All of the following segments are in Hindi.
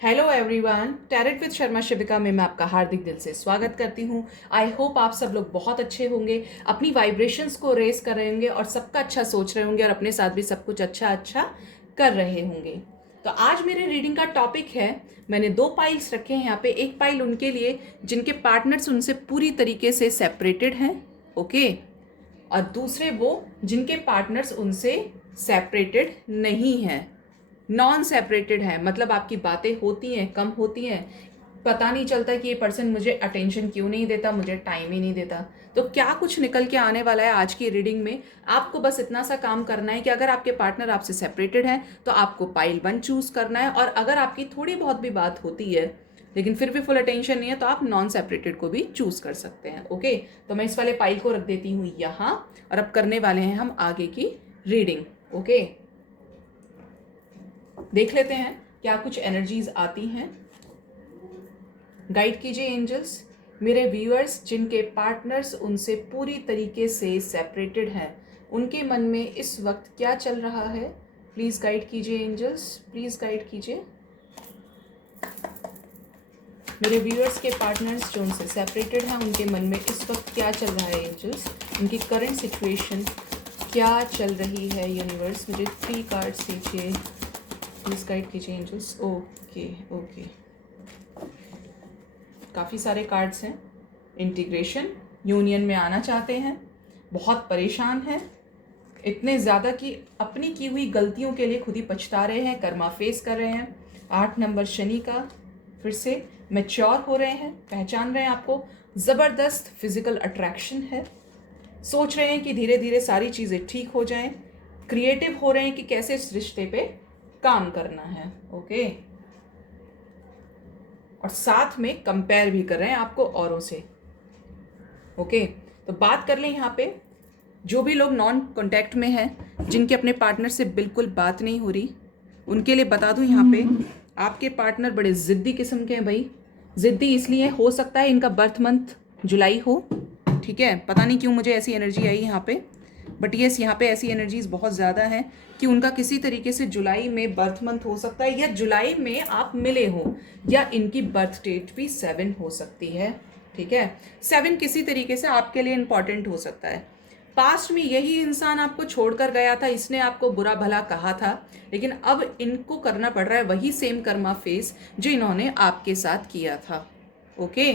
Hello everyone, tarot with Sharma Shivika में मैं आपका हार्दिक दिल से स्वागत करती हूँ। आई होप आप सब लोग बहुत अच्छे होंगे, अपनी वाइब्रेशंस को रेस कर रहे होंगे और सबका अच्छा सोच रहे होंगे और अपने साथ भी सब कुछ अच्छा अच्छा कर रहे होंगे। तो आज मेरे रीडिंग का टॉपिक है, मैंने दो पाइल्स रखे हैं यहाँ पे। एक पाइल उनके लिए जिनके पार्टनर्स उनसे पूरी तरीके से सेपरेटेड हैं, ओके, और दूसरे वो जिनके पार्टनर्स उनसे सेपरेटेड नहीं हैं, नॉन सेपरेटेड है। मतलब आपकी बातें होती हैं, कम होती हैं, पता नहीं चलता कि ये पर्सन मुझे अटेंशन क्यों नहीं देता, मुझे टाइम ही नहीं देता। तो क्या कुछ निकल के आने वाला है आज की रीडिंग में, आपको बस इतना सा काम करना है कि अगर आपके पार्टनर आपसे सेपरेटेड है तो आपको पाइल 1 चूज करना है, और अगर आपकी थोड़ी बहुत भी बात होती है लेकिन फिर भी फुल अटेंशन नहीं है तो आप नॉन सेपरेटेड को भी चूज कर सकते हैं। ओके, तो मैं इस वाले पाइल को रख देती हूँ यहाँ, और अब करने वाले हैं हम आगे की रीडिंग। ओके, देख लेते हैं क्या कुछ एनर्जीज आती हैं। गाइड कीजिए एंजल्स, मेरे व्यूअर्स जिनके पार्टनर्स उनसे पूरी तरीके से सेपरेटेड हैं, उनके मन में इस वक्त क्या चल रहा है। प्लीज़ गाइड कीजिए एंजल्स, प्लीज़ गाइड कीजिए। मेरे व्यूअर्स के पार्टनर्स जो उनसे सेपरेटेड हैं, उनके मन में इस वक्त क्या चल रहा है एंजल्स, उनकी करंट सिचुएशन क्या चल रही है। यूनिवर्स मुझे 3 कार्ड्स दीजिए, प्लीज़ गाइड कीजिए एंजल्स। ओके ओके, काफ़ी सारे कार्ड्स हैं। इंटीग्रेशन, यूनियन में आना चाहते हैं, बहुत परेशान हैं, इतने ज़्यादा कि अपनी की हुई गलतियों के लिए खुद ही पछता रहे हैं, कर्मा फेस कर रहे हैं। 8 नंबर शनि का, फिर से मैच्योर हो रहे हैं, पहचान रहे हैं आपको, ज़बरदस्त फिजिकल अट्रैक्शन है, सोच रहे हैं कि धीरे धीरे सारी चीज़ें ठीक हो जाएं, क्रिएटिव हो रहे हैं कि कैसे इस रिश्ते पे काम करना है। ओके, और साथ में कंपेयर भी कर रहे हैं आपको औरों से। ओके, तो बात कर लें यहाँ पे, जो भी लोग नॉन कांटेक्ट में हैं, जिनके अपने पार्टनर से बिल्कुल बात नहीं हो रही, उनके लिए बता दूं यहाँ पे, आपके पार्टनर बड़े ज़िद्दी किस्म के हैं भाई। ज़िद्दी इसलिए हो सकता है इनका बर्थ मंथ जुलाई हो, ठीक है, पता नहीं क्यों मुझे ऐसी एनर्जी आई यहाँ पे, बट येस यहाँ पे ऐसी एनर्जीज बहुत ज़्यादा हैं कि उनका किसी तरीके से जुलाई में बर्थ मंथ हो सकता है, या जुलाई में आप मिले हो, या इनकी बर्थ डेट भी 7 हो सकती है। ठीक है, 7 किसी तरीके से आपके लिए इंपॉर्टेंट हो सकता है। पास्ट में यही इंसान आपको छोड़कर गया था, इसने आपको बुरा भला कहा था, लेकिन अब इनको करना पड़ रहा है वही सेम कर्मा फेस जो इन्होंने आपके साथ किया था। ओके,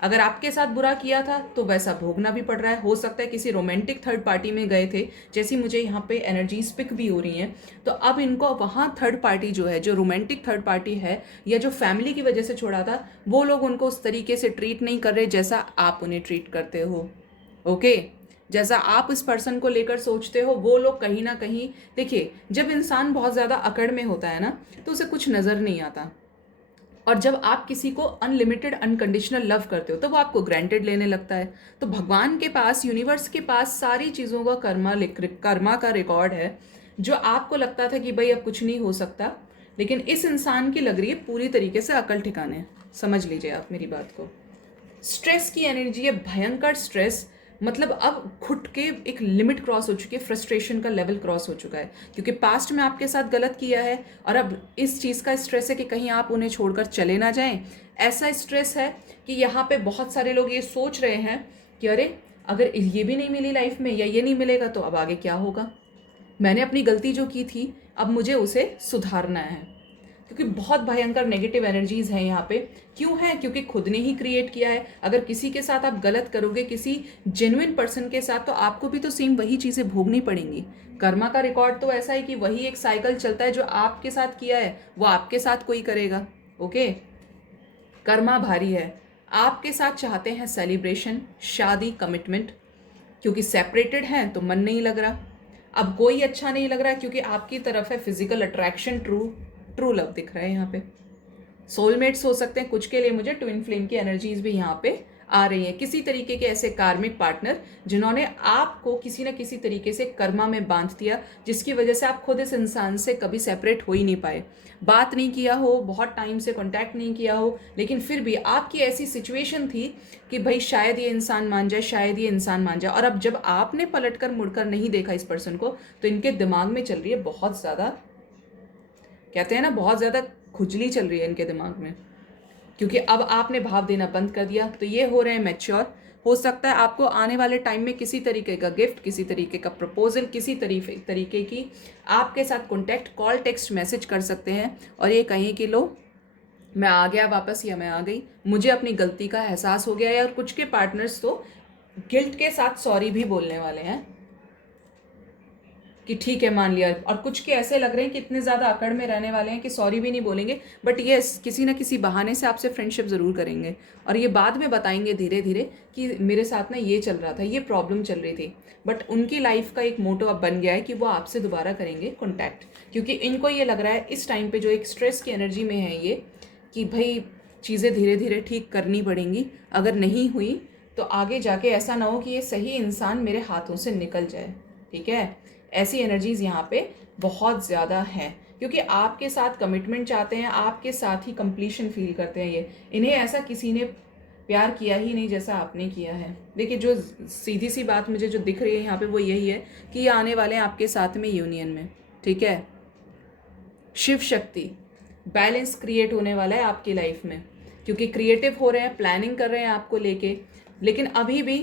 अगर आपके साथ बुरा किया था तो वैसा भोगना भी पड़ रहा है। हो सकता है किसी रोमांटिक थर्ड पार्टी में गए थे, जैसी मुझे यहाँ पे एनर्जीज पिक भी हो रही हैं, तो अब इनको वहाँ थर्ड पार्टी जो है, जो रोमांटिक थर्ड पार्टी है या जो फैमिली की वजह से छोड़ा था, वो लोग उनको उस तरीके से ट्रीट नहीं कर रहे जैसा आप उन्हें ट्रीट करते हो। ओके, जैसा आप इस पर्सन को लेकर सोचते हो, वो लोग कहीं ना कहीं, देखिए जब इंसान बहुत ज़्यादा अकड़ में होता है ना, तो उसे कुछ नज़र नहीं आता, और जब आप किसी को अनलिमिटेड अनकंडीशनल लव करते हो तो वो आपको ग्रांटेड लेने लगता है। तो भगवान के पास, यूनिवर्स के पास सारी चीज़ों का कर्मा का रिकॉर्ड है, जो आपको लगता था कि भाई अब कुछ नहीं हो सकता, लेकिन इस इंसान की लग रही है पूरी तरीके से अकल ठिकाने। समझ लीजिए आप मेरी बात को। स्ट्रेस की एनर्जी है, भयंकर स्ट्रेस, मतलब अब घुट के एक लिमिट क्रॉस हो चुकी है, फ्रस्ट्रेशन का लेवल क्रॉस हो चुका है, क्योंकि पास्ट में आपके साथ गलत किया है और अब इस चीज़ का स्ट्रेस है कि कहीं आप उन्हें छोड़कर चले ना जाएं। ऐसा स्ट्रेस है कि यहाँ पे बहुत सारे लोग ये सोच रहे हैं कि अरे अगर ये भी नहीं मिली लाइफ में या ये नहीं मिलेगा तो अब आगे क्या होगा, मैंने अपनी गलती जो की थी अब मुझे उसे सुधारना है, क्योंकि बहुत भयंकर नेगेटिव एनर्जीज हैं यहाँ पे। क्यों है? क्योंकि खुद ने ही क्रिएट किया है। अगर किसी के साथ आप गलत करोगे, किसी जेन्युइन पर्सन के साथ, तो आपको भी तो सेम वही चीज़ें भोगनी पड़ेंगी। कर्मा का रिकॉर्ड तो ऐसा है कि वही एक साइकिल चलता है, जो आपके साथ किया है वो आपके साथ कोई करेगा। ओके, कर्मा भारी है। आपके साथ चाहते हैं सेलिब्रेशन, शादी, कमिटमेंट, क्योंकि सेपरेटेड हैं तो मन नहीं लग रहा, अब कोई अच्छा नहीं लग रहा, क्योंकि आपकी तरफ है फिजिकल अट्रैक्शन, ट्रू लव दिख रहा है यहाँ पे। सोलमेट्स हो सकते हैं कुछ के लिए, मुझे ट्विन फ्लेम की एनर्जीज भी यहाँ पे आ रही हैं। किसी तरीके के ऐसे कार्मिक पार्टनर जिन्होंने आपको किसी न किसी तरीके से कर्मा में बांध दिया, जिसकी वजह से आप खुद इस इंसान से कभी सेपरेट हो ही नहीं पाए, बात नहीं किया हो, बहुत टाइम से कांटेक्ट नहीं किया हो, लेकिन फिर भी आपकी ऐसी सिचुएशन थी कि भाई शायद ये इंसान मान जाए, शायद ये इंसान मान जाए, और अब जब आपने पलटकर मुड़कर नहीं देखा इस पर्सन को, तो इनके दिमाग में चल रही है बहुत ज़्यादा, कहते हैं ना, बहुत ज़्यादा खुजली चल रही है इनके दिमाग में, क्योंकि अब आपने भाव देना बंद कर दिया। तो ये हो रहे हैं मैच्योर। हो सकता है आपको आने वाले टाइम में किसी तरीके का गिफ्ट, किसी तरीके का प्रपोजल, किसी तरीके की आपके साथ कॉन्टैक्ट, कॉल, टेक्स्ट, मैसेज कर सकते हैं और ये कहें कि लो मैं आ गया वापस, या मैं आ गई, मुझे अपनी गलती का एहसास हो गया है। और कुछ के पार्टनर्स तो गिल्ट के साथ सॉरी भी बोलने वाले हैं कि ठीक है मान लिया, और कुछ के ऐसे लग रहे हैं कि इतने ज़्यादा अकड़ में रहने वाले हैं कि सॉरी भी नहीं बोलेंगे, बट ये किसी ना किसी बहाने से आपसे फ्रेंडशिप ज़रूर करेंगे और ये बाद में बताएंगे धीरे धीरे कि मेरे साथ ना ये चल रहा था, ये प्रॉब्लम चल रही थी। बट उनकी लाइफ का एक मोटो अब बन गया है कि वो आपसे दोबारा करेंगे कॉन्टैक्ट, क्योंकि इनको ये लग रहा है इस टाइम पर जो एक स्ट्रेस की एनर्जी में है ये, कि भाई चीज़ें धीरे धीरे ठीक करनी पड़ेंगी, अगर नहीं हुई तो आगे जाके ऐसा ना हो कि ये सही इंसान मेरे हाथों से निकल जाए। ठीक है, ऐसी एनर्जीज यहाँ पे बहुत ज़्यादा हैं, क्योंकि आपके साथ कमिटमेंट चाहते हैं, आपके साथ ही कंप्लीशन फील करते हैं। ये इन्हें ऐसा किसी ने प्यार किया ही नहीं जैसा आपने किया है। देखिए जो सीधी सी बात मुझे जो दिख रही है यहाँ पे वो यही है कि ये आने वाले हैं आपके साथ में यूनियन में। ठीक है, शिव शक्ति, बैलेंस क्रिएट होने वाला है आपकी लाइफ में, क्योंकि क्रिएटिव हो रहे हैं, प्लानिंग कर रहे हैं आपको लेके, लेकिन अभी भी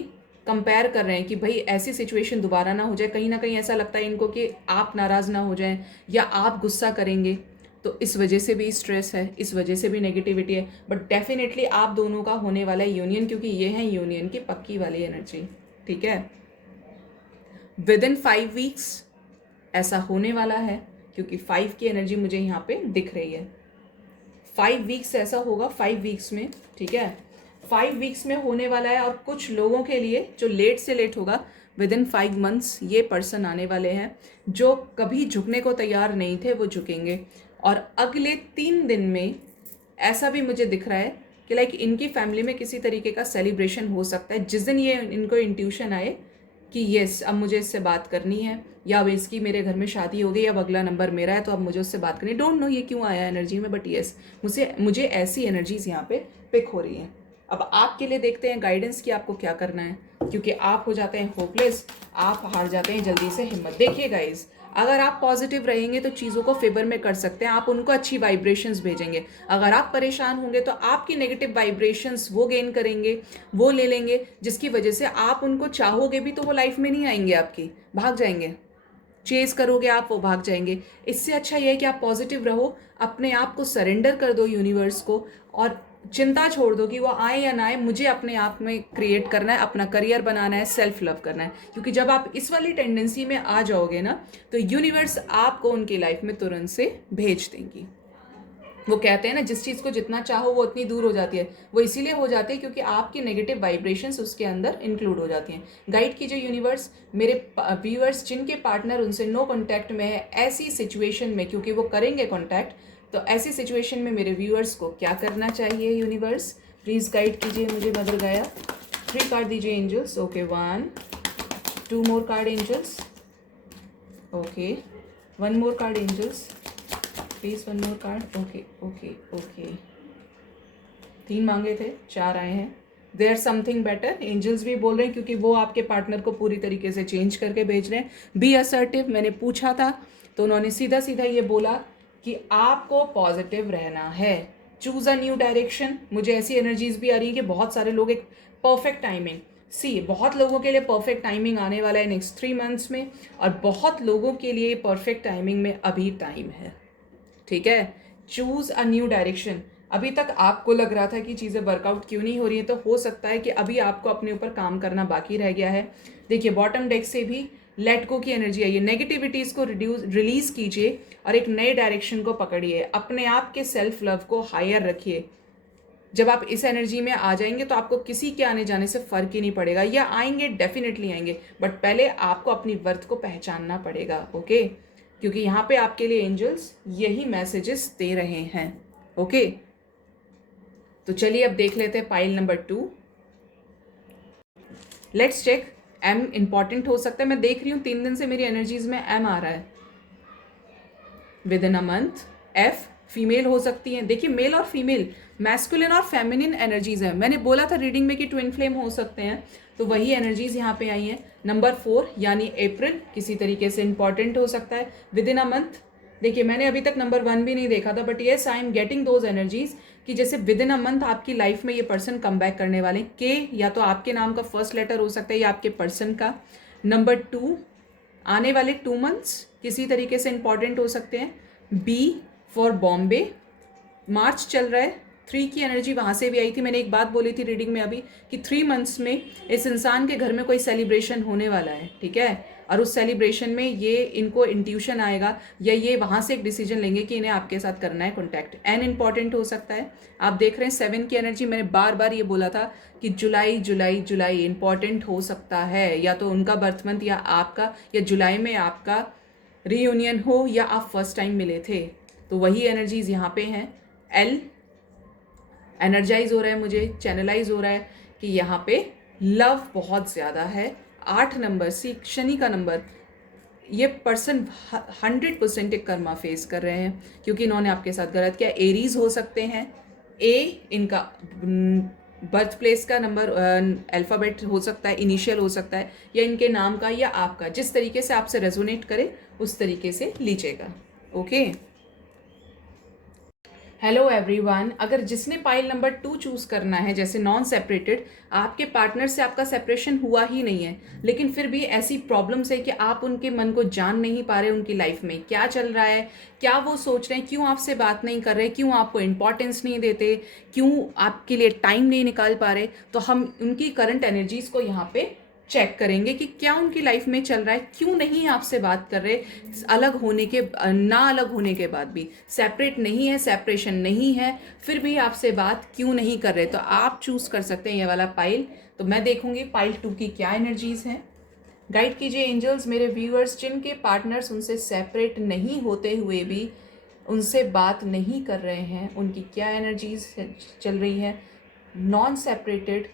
कंपेयर कर रहे हैं कि भाई ऐसी सिचुएशन दोबारा ना हो जाए। कहीं ना कहीं ऐसा लगता है इनको कि आप नाराज़ ना हो जाएं या आप गुस्सा करेंगे, तो इस वजह से भी स्ट्रेस है, इस वजह से भी नेगेटिविटी है। बट डेफिनेटली आप दोनों का होने वाला है यूनियन, क्योंकि ये है यूनियन की पक्की वाली एनर्जी। ठीक है, विद इन 5 वीक्स ऐसा होने वाला है, क्योंकि 5 की एनर्जी मुझे यहाँ पे दिख रही है। 5 वीक्स ऐसा होगा, 5 वीक्स में। ठीक है, 5 वीक्स में होने वाला है। और कुछ लोगों के लिए जो लेट से लेट होगा, विद इन 5 मंथ्स ये पर्सन आने वाले हैं जो कभी झुकने को तैयार नहीं थे, वो झुकेंगे। और अगले 3 दिन में ऐसा भी मुझे दिख रहा है कि लाइक इनकी फैमिली में किसी तरीके का सेलिब्रेशन हो सकता है, जिस दिन ये इनको इंट्यूशन आए कि येस अब मुझे इससे बात करनी है, या अब इसकी मेरे घर में शादी हो गई, अब अगला नंबर मेरा है तो अब मुझे उससे बात करनी। डोंट नो ये क्यों आया एनर्जी में, बट येस मुझे ऐसी एनर्जीज यहाँ पे पिक हो रही हैं। अब आपके लिए देखते हैं गाइडेंस कि आपको क्या करना है, क्योंकि आप हो जाते हैं होपलेस, आप हार जाते हैं जल्दी से हिम्मत। देखिए गाइज, अगर आप पॉजिटिव रहेंगे तो चीज़ों को फेवर में कर सकते हैं, आप उनको अच्छी वाइब्रेशंस भेजेंगे। अगर आप परेशान होंगे तो आपकी नेगेटिव वाइब्रेशंस वो गेन करेंगे, वो ले लेंगे, जिसकी वजह से आप उनको चाहोगे भी तो वो लाइफ में नहीं आएंगे, आपकी भाग जाएंगे। चेज करोगे आप, वो भाग जाएंगे। इससे अच्छा ये है कि आप पॉजिटिव रहो, अपने आप को सरेंडर कर दो यूनिवर्स को, और चिंता छोड़ दो कि वो आए या ना आए, मुझे अपने आप में क्रिएट करना है, अपना करियर बनाना है, सेल्फ लव करना है। क्योंकि जब आप इस वाली टेंडेंसी में आ जाओगे ना, तो यूनिवर्स आपको उनकी लाइफ में तुरंत से भेज देंगी। वो कहते हैं ना, जिस चीज़ को जितना चाहो वो उतनी दूर हो जाती है। वो इसीलिए हो जाती है क्योंकि आपकी नेगेटिव वाइब्रेशंस उसके अंदर इंक्लूड हो जाती हैं। गाइड कीजिए यूनिवर्स, मेरे व्यूअर्स जिनके पार्टनर उनसे नो कॉन्टैक्ट में है, ऐसी सिचुएशन में, क्योंकि वो करेंगे कॉन्टैक्ट, तो ऐसी सिचुएशन में मेरे व्यूअर्स को क्या करना चाहिए। यूनिवर्स प्लीज़ गाइड कीजिए मुझे, मदर गाया। 3 कार्ड दीजिए angels. Okay, 1 2 more card angels. Okay, 1 more card angels please, 1 more card. Okay okay okay, 3 मांगे थे, 4 आए हैं। देयर समथिंग बेटर, एंजल्स भी बोल रहे हैं, क्योंकि वो आपके पार्टनर को पूरी तरीके से चेंज करके भेज रहे हैं। बी असर्टिव, मैंने पूछा था तो उन्होंने सीधा सीधा ये बोला कि आपको पॉजिटिव रहना है, चूज अ न्यू डायरेक्शन। मुझे ऐसी एनर्जीज भी आ रही है कि बहुत सारे लोग एक परफेक्ट टाइमिंग, बहुत लोगों के लिए परफेक्ट टाइमिंग आने वाला है नेक्स्ट 3 मंथ्स में, और बहुत लोगों के लिए परफेक्ट टाइमिंग में अभी टाइम है। ठीक है, चूज अ न्यू डायरेक्शन। अभी तक आपको लग रहा था कि चीज़ें वर्कआउट क्यों नहीं हो रही है, तो हो सकता है कि अभी आपको अपने ऊपर काम करना बाकी रह गया है। देखिए बॉटम डेक से भी लेट गो की एनर्जी आई है। नेगेटिविटीज़ को रिलीज कीजिए और एक नए डायरेक्शन को पकड़िए, अपने आप के सेल्फ लव को हायर रखिए। जब आप इस एनर्जी में आ जाएंगे तो आपको किसी के आने जाने से फर्क ही नहीं पड़ेगा, या आएंगे डेफिनेटली आएंगे, बट पहले आपको अपनी वर्थ को पहचानना पड़ेगा। ओके, क्योंकि यहाँ पे आपके लिए एंजल्स यही मैसेजेस दे रहे हैं। ओके, तो चलिए अब देख लेते हैं पाइल नंबर 2। Let's check. एम इंपॉर्टेंट हो सकता है, मैं देख रही हूँ 3 दिन से मेरी एनर्जीज में एम आ रहा है। With in a month, F female हो सकती है। देखिए मेल और फीमेल, मैस्कुलिन और फेमिनिन एनर्जीज है। मैंने बोला था रीडिंग में कि ट्विन फ्लेम हो सकते हैं, तो वही एनर्जीज यहाँ पे आई हैं। नंबर 4 यानी अप्रैल किसी तरीके से इंपॉर्टेंट हो सकता है। विद इन अ मंथ देखिए मैंने अभी तक नंबर 1 भी नहीं देखा था, but yes I am getting those energies कि जैसे विद इन अ मंथ आपकी लाइफ में ये पर्सन कम बैक करने वाले। के या तो आपके नाम का फर्स्ट लेटर हो सकता है या आपके पर्सन का। नंबर 2, आने वाले 2 मंथ्स किसी तरीके से इंपॉर्टेंट हो सकते हैं। बी फॉर बॉम्बे, मार्च चल रहा है। 3 की एनर्जी वहाँ से भी आई थी। मैंने एक बात बोली थी रीडिंग में अभी कि 3 मंथ्स में इस इंसान के घर में कोई सेलिब्रेशन होने वाला है, ठीक है। और उस सेलिब्रेशन में ये इनको इंट्यूशन आएगा या ये वहाँ से एक डिसीजन लेंगे कि इन्हें आपके साथ करना है कॉन्टैक्ट। एन इंपॉर्टेंट हो सकता है। आप देख रहे हैं 7 की एनर्जी, मैंने बार बार ये बोला था कि जुलाई जुलाई जुलाई इंपॉर्टेंट हो सकता है, या तो उनका बर्थ मंथ या आपका, या जुलाई में आपका रीयूनियन हो या आप फर्स्ट टाइम मिले थे, तो वही एनर्जीज यहाँ पे हैं। एल एनर्जाइज हो रहा है, मुझे चैनलाइज हो रहा है कि यहाँ पे लव बहुत ज़्यादा है। 8 नंबर, सी शनि का नंबर, ये पर्सन 100% एक कर्मा फेस कर रहे हैं क्योंकि इन्होंने आपके साथ गलत किया। एरीज हो सकते हैं। ए इनका बर्थ प्लेस का नंबर, अल्फ़ाबेट हो सकता है, इनिशियल हो सकता है, या इनके नाम का या आपका, जिस तरीके से आपसे रेजोनेट करे उस तरीके से लीजिएगा। Okay, hello everyone. अगर जिसने पाइल नंबर 2 चूज़ करना है, जैसे नॉन सेपरेटेड, आपके पार्टनर से आपका सेपरेशन हुआ ही नहीं है, लेकिन फिर भी ऐसी प्रॉब्लम्स है कि आप उनके मन को जान नहीं पा रहे, उनकी लाइफ में क्या चल रहा है, क्या वो सोच रहे हैं, क्यों आपसे बात नहीं कर रहे, क्यों आपको इंपॉर्टेंस नहीं देते, क्यों आपके लिए टाइम नहीं निकाल पा रहे, तो हम उनकी करंट एनर्जीज़ को यहाँ पे चेक करेंगे कि क्या उनकी लाइफ में चल रहा है, क्यों नहीं आपसे बात कर रहे, अलग होने के, ना अलग होने के बाद भी, सेपरेट नहीं है, सेपरेशन नहीं है, फिर भी आपसे बात क्यों नहीं कर रहे। तो आप चूज़ कर सकते हैं ये वाला पाइल। तो मैं देखूंगी पाइल 2 की क्या एनर्जीज हैं। गाइड कीजिए एंजल्स मेरे व्यूअर्स जिनके पार्टनर्स उनसे सेपरेट नहीं होते हुए भी उनसे बात नहीं कर रहे हैं, उनकी क्या एनर्जीज चल रही है। नॉन सेपरेटेड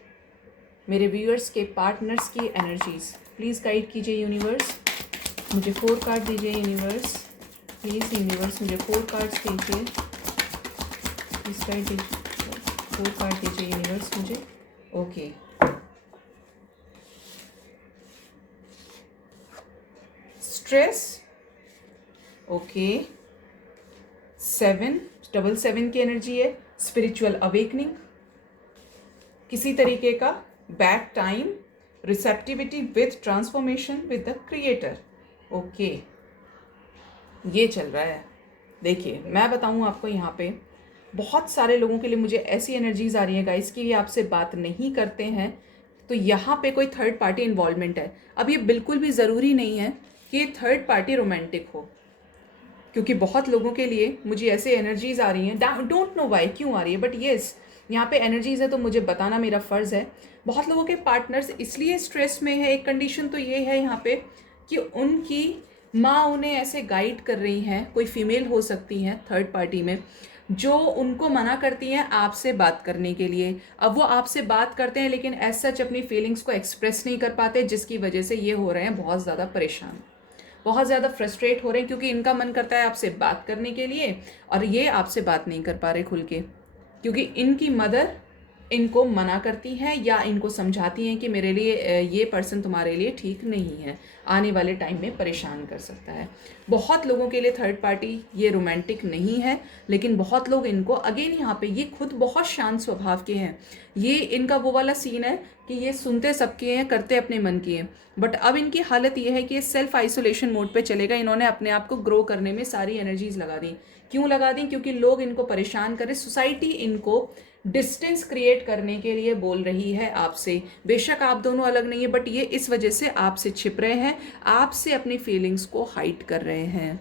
मेरे व्यूअर्स के पार्टनर्स की एनर्जीज प्लीज़ गाइड कीजिए यूनिवर्स। मुझे 4 कार्ड दीजिए यूनिवर्स, प्लीज़ यूनिवर्स मुझे 4 कार्ड्स दीजिए, प्लीज़ गाइड दीजिए, 4 कार्ड दीजिए यूनिवर्स मुझे। ओके, स्ट्रेस, ओके, 7 7 की एनर्जी है। स्पिरिचुअल अवेकनिंग, किसी तरीके का bad time, receptivity with transformation with the creator. Okay, ये चल रहा है। देखिए मैं बताऊँ आपको, यहाँ पे बहुत सारे लोगों के लिए मुझे ऐसी एनर्जीज आ रही है गाइस कि ये आपसे बात नहीं करते हैं, तो यहाँ पे कोई थर्ड पार्टी इन्वॉल्वमेंट है। अब ये बिल्कुल भी ज़रूरी नहीं है कि थर्ड पार्टी रोमांटिक हो, क्योंकि बहुत लोगों के लिए मुझे ऐसे एनर्जीज आ रही हैं, डोंट नो वाई क्यों आ रही है, बट येस यहाँ पे एनर्जीज है तो मुझे बताना मेरा फ़र्ज़ है। बहुत लोगों के पार्टनर्स इसलिए स्ट्रेस में है। एक कंडीशन तो ये है यहाँ पे कि उनकी माँ उन्हें ऐसे गाइड कर रही हैं, कोई फीमेल हो सकती हैं थर्ड पार्टी में, जो उनको मना करती हैं आपसे बात करने के लिए। अब वो आपसे बात करते हैं लेकिन एज सच अपनी फीलिंग्स को एक्सप्रेस नहीं कर पाते, जिसकी वजह से ये हो रहे हैं बहुत ज़्यादा परेशान, बहुत ज़्यादा फ्रस्ट्रेट हो रहे हैं, क्योंकि इनका मन करता है आपसे बात करने के लिए और ये आपसे बात नहीं कर पा रहे खुल के, क्योंकि इनकी मदर इनको मना करती हैं या इनको समझाती हैं कि मेरे लिए ये पर्सन तुम्हारे लिए ठीक नहीं है, आने वाले टाइम में परेशान कर सकता है। बहुत लोगों के लिए थर्ड पार्टी ये रोमांटिक नहीं है, लेकिन बहुत लोग इनको अगेन यहाँ पे, ये खुद बहुत शांत स्वभाव के हैं। ये इनका वो वाला सीन है कि ये सुनते सबके हैं, करते अपने मन की हैं, बट अब इनकी हालत ये है कि ये सेल्फ आइसोलेशन मोड पे चलेगा। इन्होंने अपने आप को ग्रो करने में सारी एनर्जीज लगा दी। क्यों लगा दी? क्योंकि लोग इनको परेशान करें, सोसाइटी इनको डिस्टेंस क्रिएट करने के लिए बोल रही है आपसे। बेशक आप दोनों अलग नहीं है, बट ये इस वजह से आपसे छिप रहे हैं, आपसे अपनी फीलिंग्स को हाइड कर रहे हैं,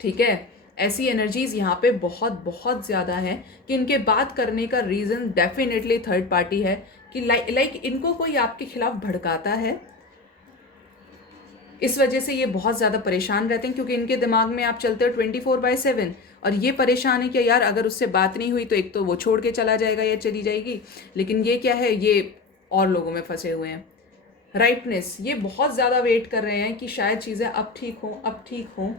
ठीक है। ऐसी एनर्जीज यहाँ पे बहुत बहुत ज़्यादा है कि इनके बात करने का रीज़न डेफिनेटली थर्ड पार्टी है, कि लाइक इनको कोई आपके खिलाफ भड़काता है, इस वजह से ये बहुत ज़्यादा परेशान रहते हैं, क्योंकि इनके दिमाग में आप चलते हो 24/7 और ये परेशान है कि यार अगर उससे बात नहीं हुई तो एक तो वो छोड़ के चला जाएगा या चली जाएगी, लेकिन ये क्या है, ये और लोगों में फंसे हुए हैं। राइटनेस, ये बहुत ज़्यादा वेट कर रहे हैं कि शायद चीज़ें अब ठीक हों, अब ठीक हों।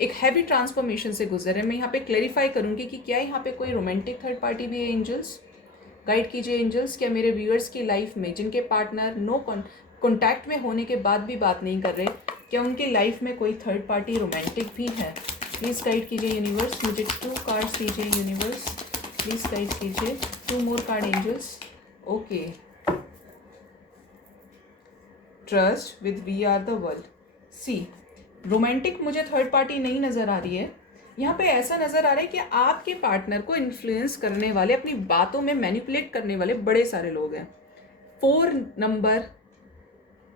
एक हैवी ट्रांसफॉर्मेशन से गुजर है। मैं यहाँ पे क्लेरिफाई करूँगी कि क्या यहाँ पे कोई रोमांटिक थर्ड पार्टी भी है। एंजल्स गाइड कीजिए एंजल्स, क्या मेरे व्यूअर्स की लाइफ में जिनके पार्टनर नो कॉन्टैक्ट में होने के बाद भी बात नहीं कर रहे, क्या उनकी लाइफ में कोई थर्ड पार्टी रोमांटिक भी है? प्लीज़ गाइड कीजिए यूनिवर्स, मुझे 2 कार्ड्स दीजिए यूनिवर्स, प्लीज़ गाइड कीजिए 2 more card angels. Okay, trust with we are the world. See, romantic मुझे थर्ड पार्टी नहीं नज़र आ रही है यहाँ पे। ऐसा नज़र आ रहा है कि आपके पार्टनर को इन्फ्लुएंस करने वाले, अपनी बातों में मैनिपुलेट करने वाले बड़े सारे लोग हैं। 4 नंबर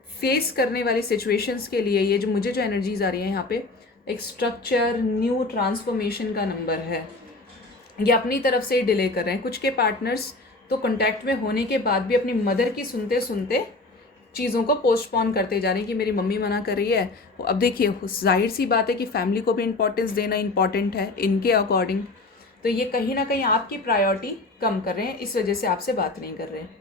फेस करने वाली सिचुएशंस के लिए ये जो एनर्जीज आ रही है यहाँ पे, एक स्ट्रक्चर, न्यू ट्रांसफॉर्मेशन का नंबर है। ये अपनी तरफ से ही डिले कर रहे हैं। कुछ के पार्टनर्स तो कांटेक्ट में होने के बाद भी अपनी मदर की सुनते सुनते चीज़ों को पोस्टपोन करते जा रहे हैं कि मेरी मम्मी मना कर रही है। अब देखिए, जाहिर सी बात है कि फैमिली को भी इंपॉर्टेंस देना इंपॉर्टेंट है इनके अकॉर्डिंग। तो ये कहीं ना कहीं आपकी प्रायोरिटी कम कर रहे हैं, इस वजह से आपसे बात नहीं कर रहे हैं।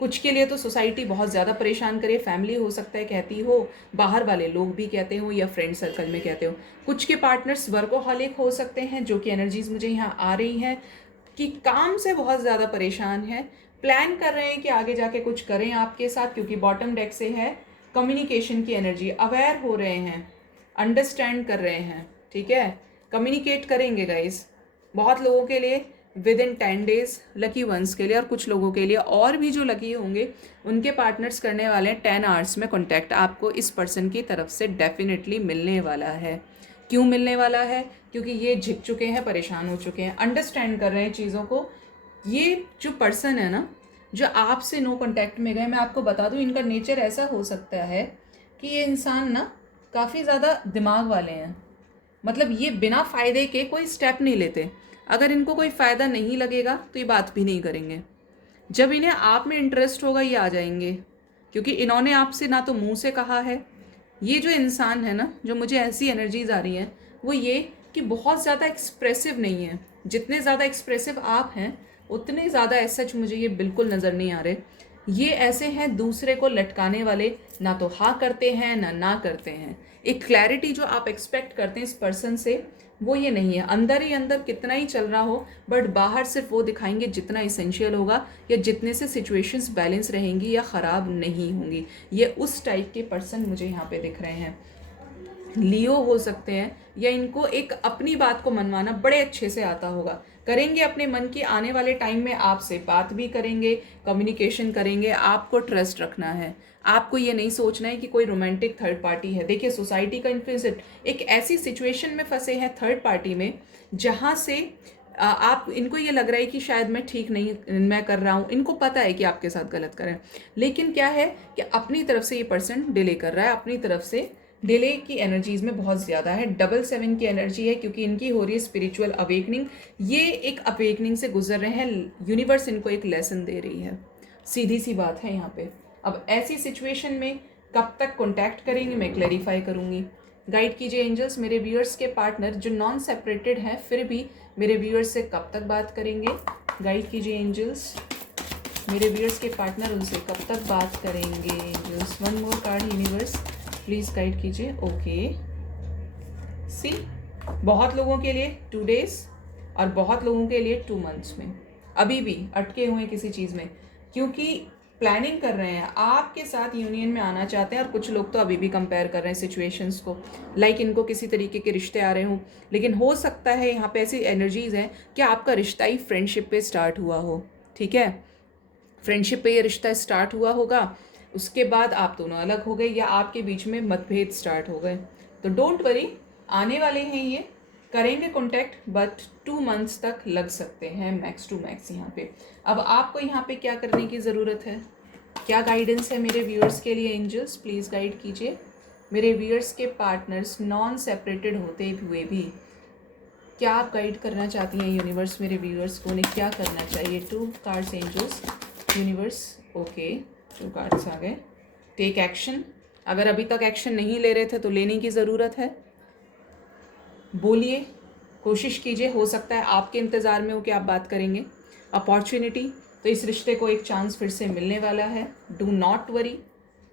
कुछ के लिए तो सोसाइटी बहुत ज़्यादा परेशान करे, फैमिली हो सकता है कहती हो, बाहर वाले लोग भी कहते हो, या फ्रेंड सर्कल में कहते हो। कुछ के पार्टनर्स वर्कोहॉलिक हो सकते हैं, जो कि एनर्जीज मुझे यहाँ आ रही हैं कि काम से बहुत ज़्यादा परेशान है, प्लान कर रहे हैं कि आगे जाके कुछ करें आपके साथ, क्योंकि बॉटम डेक से है कम्युनिकेशन की एनर्जी। अवेयर हो रहे हैं, अंडरस्टैंड कर रहे हैं, ठीक है, कम्युनिकेट करेंगे गाइस। बहुत लोगों के लिए with in 10 days, lucky ones के लिए, और कुछ लोगों के लिए और भी जो लकी होंगे उनके पार्टनर्स करने वाले हैं 10 आवर्स में कॉन्टैक्ट। आपको इस पर्सन की तरफ से डेफिनेटली मिलने वाला है। क्यों मिलने वाला है? क्योंकि ये झिक चुके हैं, परेशान हो चुके हैं, अंडरस्टैंड कर रहे हैं चीज़ों को। ये जो पर्सन है ना, जो आपसे नो कॉन्टैक्ट में गए, मैं आपको बता दूं इनका नेचर ऐसा हो सकता है कि ये इंसान ना काफ़ी ज़्यादा दिमाग वाले हैं। मतलब ये बिना फ़ायदे के कोई स्टेप नहीं लेते। अगर इनको कोई फ़ायदा नहीं लगेगा तो ये बात भी नहीं करेंगे। जब इन्हें आप में इंटरेस्ट होगा ये आ जाएंगे, क्योंकि इन्होंने आपसे ना तो मुंह से कहा है। ये जो इंसान है ना, जो मुझे ऐसी एनर्जीज आ रही हैं, वो ये कि बहुत ज़्यादा एक्सप्रेसिव नहीं है। जितने ज़्यादा एक्सप्रेसिव आप हैं उतने ज़्यादा एज सच मुझे ये बिल्कुल नज़र नहीं आ रहे। ये ऐसे हैं दूसरे को लटकाने वाले, ना तो हाँ करते हैं ना करते हैं। एक क्लैरिटी जो आप एक्सपेक्ट करते हैं इस पर्सन से, वो ये नहीं है। अंदर ही अंदर कितना ही चल रहा हो, बट बाहर सिर्फ वो दिखाएंगे जितना इसेंशियल होगा, या जितने से सिचुएशंस बैलेंस रहेंगी या ख़राब नहीं होंगी। ये उस टाइप के पर्सन मुझे यहाँ पे दिख रहे हैं। लियो हो सकते हैं, या इनको एक अपनी बात को मनवाना बड़े अच्छे से आता होगा। करेंगे अपने मन की, आने वाले टाइम में आपसे बात भी करेंगे, कम्युनिकेशन करेंगे। आपको ट्रस्ट रखना है, आपको ये नहीं सोचना है कि कोई रोमांटिक थर्ड पार्टी है। देखिए, सोसाइटी का इन्फ्लुएंस एक ऐसी सिचुएशन में फंसे हैं थर्ड पार्टी में, जहाँ से आप, इनको ये लग रहा है कि शायद मैं ठीक नहीं मैं कर रहा हूँ। इनको पता है कि आपके साथ गलत करें, लेकिन क्या है कि अपनी तरफ से ये पर्सन डिले कर रहा है। अपनी तरफ से डिले की एनर्जीज में बहुत ज़्यादा है। 7 की एनर्जी है, क्योंकि इनकी हो रही है स्पिरिचुअल अवेकनिंग। ये एक अवेकनिंग से गुजर रहे हैं, यूनिवर्स इनको एक लेसन दे रही है। सीधी सी बात है यहाँ पे। अब ऐसी सिचुएशन में कब तक कॉन्टैक्ट करेंगे मैं क्लैरिफाई करूँगी। गाइड कीजिए एंजल्स, मेरे व्यूअर्स के पार्टनर जो नॉन सेपरेटेड हैं फिर भी मेरे व्यूअर्स से कब तक बात करेंगे। गाइड कीजिए एंजल्स, मेरे व्यूअर्स के पार्टनर उनसे कब तक बात करेंगे। Angels, 1 more card universe, please guide कीजिए। ओके, सी, बहुत लोगों के लिए 2 डेज और बहुत लोगों के लिए 2 मंथ्स में अभी भी अटके हुए किसी चीज़ में, क्योंकि प्लानिंग कर रहे हैं, आपके साथ यूनियन में आना चाहते हैं। और कुछ लोग तो अभी भी कंपेयर कर रहे हैं सिचुएशंस को, लाइक इनको किसी तरीके के रिश्ते आ रहे हों। लेकिन हो सकता है यहाँ पे ऐसी एनर्जीज हैं कि आपका रिश्ता ही फ्रेंडशिप पे स्टार्ट हुआ हो, ठीक है, फ्रेंडशिप पे ये रिश्ता स्टार्ट हुआ होगा, उसके बाद आप दोनों अलग हो गए, या आपके बीच में मतभेद स्टार्ट हो गए। तो डोंट वरी, आने वाले हैं, ये करेंगे कॉन्टैक्ट, बट 2 मंथ्स तक लग सकते हैं मैक्स टू मैक्स यहाँ पे। अब आपको यहाँ पे क्या करने की ज़रूरत है, क्या गाइडेंस है मेरे व्यूअर्स के लिए। एंजल्स, प्लीज़ गाइड कीजिए मेरे व्यूअर्स के पार्टनर्स नॉन सेपरेटेड होते हुए भी क्या आप गाइड करना चाहती हैं यूनिवर्स मेरे व्यूअर्स को, उन्हें क्या करना चाहिए। 2 cards angels, universe, okay, 2 cards आ गए। टेक एक्शन, अगर अभी तक एक्शन नहीं ले रहे थे तो लेने की ज़रूरत है। बोलिए, कोशिश कीजिए, हो सकता है आपके इंतज़ार में हो कि आप बात करेंगे। अपॉर्चुनिटी, तो इस रिश्ते को एक चांस फिर से मिलने वाला है। डू नॉट वरी,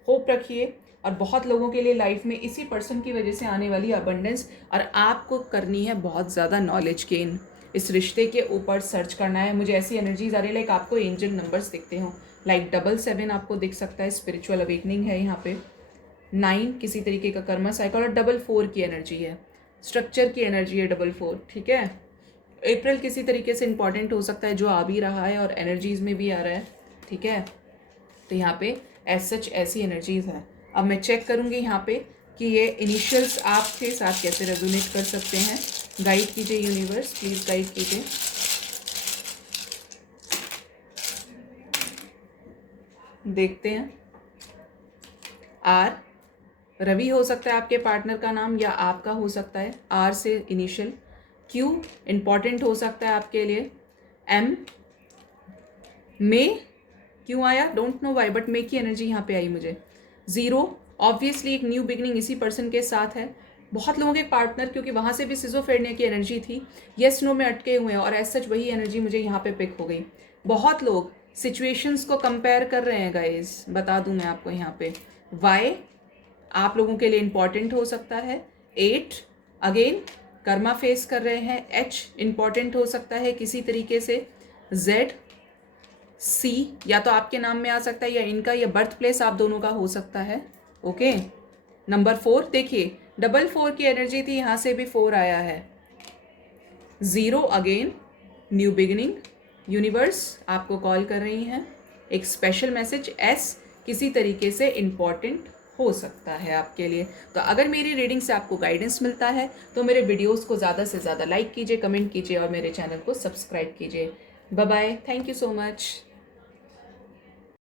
होप रखिए। और बहुत लोगों के लिए लाइफ में इसी पर्सन की वजह से आने वाली अबंडेंस, और आपको करनी है बहुत ज़्यादा नॉलेज गेन। इस रिश्ते के ऊपर सर्च करना है। मुझे ऐसी एनर्जीज आ रही है लाइक आपको एंजल नंबर्स दिखते हो, लाइक 7 आपको दिख सकता है, स्पिरिचुअल अवेकनिंग है यहाँ पे। 9 किसी तरीके का कर्मा साइकिल, और 4 की एनर्जी है। स्ट्रक्चर की एनर्जी है 4, ठीक है। अप्रैल किसी तरीके से इंपॉर्टेंट हो सकता है, जो आ भी रहा है और एनर्जीज़ में भी आ रहा है, ठीक है। तो यहाँ पे एज सच ऐसी एनर्जीज है। अब मैं चेक करूँगी यहाँ पे कि ये इनिशियल्स आपके साथ कैसे रेजोनेट कर सकते हैं। गाइड कीजिए यूनिवर्स, प्लीज़ गाइड कीजिए। देखते हैं। आर, रवि हो सकता है आपके पार्टनर का नाम या आपका हो सकता है, आर से इनिशियल। क्यू इम्पॉर्टेंट हो सकता है आपके लिए। एम, मे क्यों आया, डोंट नो वाई, बट मे की एनर्जी यहाँ पे आई मुझे। 0 ऑब्वियसली एक न्यू बिगनिंग इसी पर्सन के साथ है। बहुत लोगों के पार्टनर, क्योंकि वहाँ से भी सिजोफ्रेनिया की एनर्जी थी, येस नो में अटके हुए हैं और एज सच वही एनर्जी मुझे यहाँ पे पिक हो गई। बहुत लोग सिचुएशंस को कंपेयर कर रहे हैं गाइज, बता दूं मैं आपको यहाँ पे। वाई आप लोगों के लिए इंपॉर्टेंट हो सकता है। 8 अगेन कर्मा फेस कर रहे हैं। एच इंपॉर्टेंट हो सकता है किसी तरीके से। जेड, सी या तो आपके नाम में आ सकता है या इनका, या बर्थ प्लेस आप दोनों का हो सकता है। ओके। नंबर 4 देखिए, 4 की एनर्जी थी, यहाँ से भी 4 आया है। 0 अगेन न्यू बिगिनिंग। यूनिवर्स आपको कॉल कर रही हैं, एक स्पेशल मैसेज। एस किसी तरीके से इम्पॉर्टेंट हो सकता है आपके लिए। तो अगर मेरी रीडिंग से आपको गाइडेंस मिलता है तो मेरे वीडियोस को ज़्यादा से ज़्यादा लाइक कीजिए, कमेंट कीजिए और मेरे चैनल को सब्सक्राइब कीजिए। Bye bye, thank you so much.